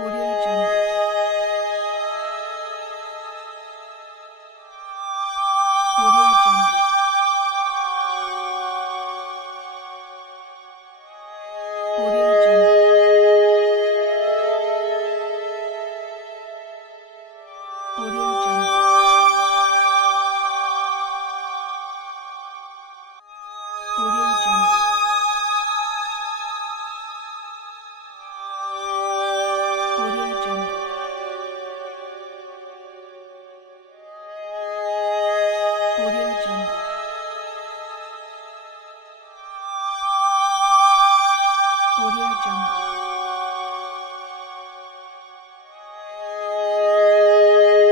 Audio Jungle. Audio Jungle. Audio Jungle. Audio Jungle. Audio Jungle. Audio Jungle. Audio Jungle. Audio Jungle.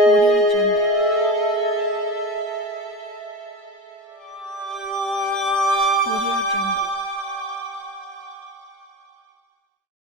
Audio Jungle. Audio Jungle.